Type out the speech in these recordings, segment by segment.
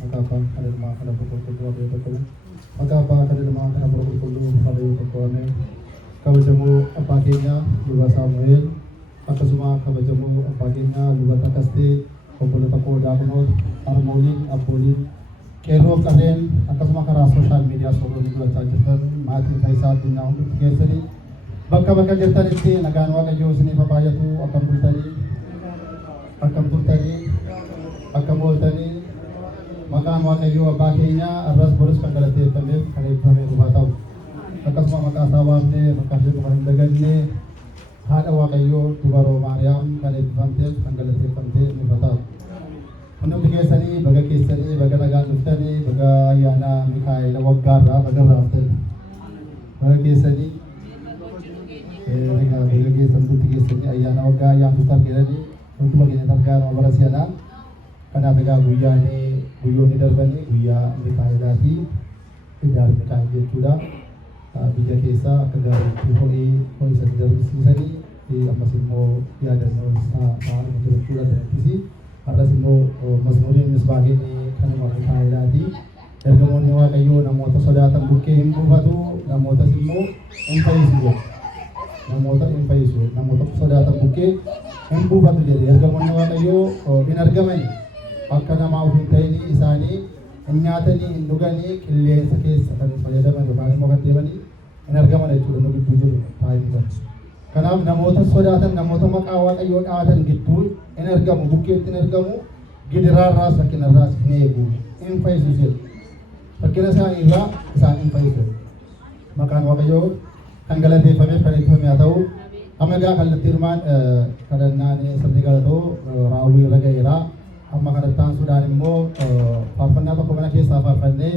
Makapa kadilma kana purqulqullu abeetakum Makapa kadilma kana purqulqullu abeetakum kabajamoo abbaa keenya luba Saamu'eel akkasuma kabajamoo abbaa keenya luba Takastee obbolota qoodaa kunoot harmooliin abbooliin qeerroof qarreen akkasuma karaa sooshaal miidiyaa sooronni gurachaa jirtan maatii Faayisaa Addunyaa hundumti keessanii bakka jirtanitti nagaan Waaqayyoo isiniif haa baay'atu akkam turtanii akkam ooltanii maqaan Waaqayyoo abbaa keenyaa arras boris kan galateeffameef kan eebbifamee dhufaa ta'u akkasuma maqaa isaa waamnee maqaa ishee dhuma hin daganne haadha Waaqayyoo dubaroo Maariyaam kan eebbifamteef kan galateeffamtee nuuf haa ta'u. Hundumti keessanii baga nagaan dhuftanii baga ayyaana Mikaa'ela waggaarraa baga raaftanii baga keessanii baga keessan hundumti keessanii ayyaana waggaa ayyaantutti argitanii hunduma keenya argaa bara si'anaa kanaaf egaa guyyoonni darbanii guyyaa Mikaa'elaa fi idaar Mikaa'el jechuudha. Biyya keessaa akka gaariitti ho'ii isatti darbisiisanii ammas immoo yaadannoo isaa ta'anii jechuudha dandeettisii. Har'as immoo mazmuriin misbaageen kanuma Mikaa'elaati. Ergamoonni Waaqayyoo namoota sodaatan bukkee hin buufatu, namootas immoo hin fayyisu. Namoota sodaatan bukkee hin buufatu jedhe. Ergamoonni Waaqayyoo hin argaman akka namaa of hin ta'in isaanii hin nyaatanii hin dhuganii qilleensa keessa kan fayyadaman yookaan immoo kan deemanii hin argaman jechuudha nu gidduu jiru taa'anii. Kanaaf namoota sodaatan namoota maqaa Waaqayyoo dhaatan gidduu hin argamu bukkeetti hin argamu gidiraarraas rakkinarraas hin eegu hin fayyisu jedhu rakkina isaaniirraa isaan hin fayyisu maqaan Waaqayyoo kan galateeffameef kan eebbifame haa ta'u amma egaa kallattiinumaan kadhannaan sabni galatoo raawwii irra ga'eera amma kanattaan suudhaan immoo faarfannaa tokko mana keessaa faarfannee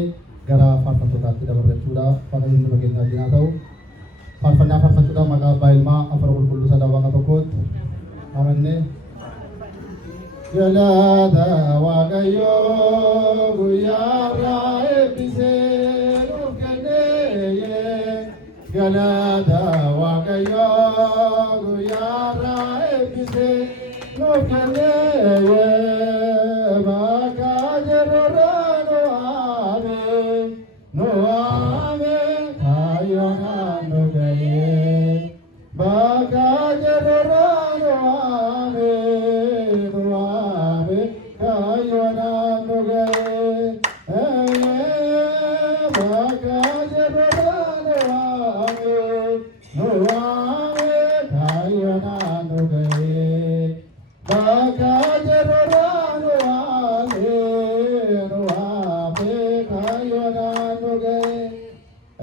gara faarfattootaatti dabarrachuudha Waaqayyoon nu fakkeenyaa haa ta'u. Faarfannaa faarfachuudhaan maqaa abbaa ilmaa afur qulqulluu sadan waaqa tokkootti amannee galata Waaqayyoo guyyaarraa eebbisee nuuf kennee galata Waaqayyoo guyyaarraa eebbisee nuuf kennee bakka jirurraa nu waame kaayyoonaan nu gahee bakka jirurraa nu waame kaayyoonaan nu gahee bakka jirurraa nu waame kaayyoonaan nu gahee bakka jirurraa nu waame kaayyoonaan nu gahee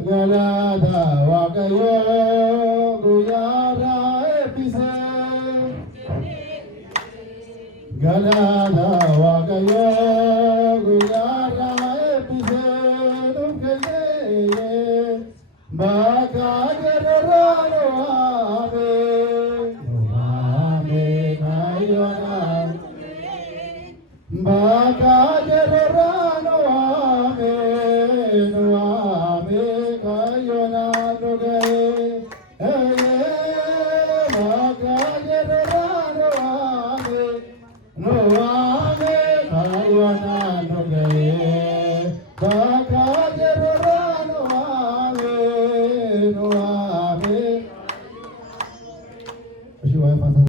galata Waaqayyoo guyyaarraa eebbisee galata Waaqayyoo guyyaarraa eebbisee nuuf kennee bakka jirurraa nu waame kaayyoonaan bakka jirurraa nu waame kaayyoonaan nu gahee bakka jirurraa nu waame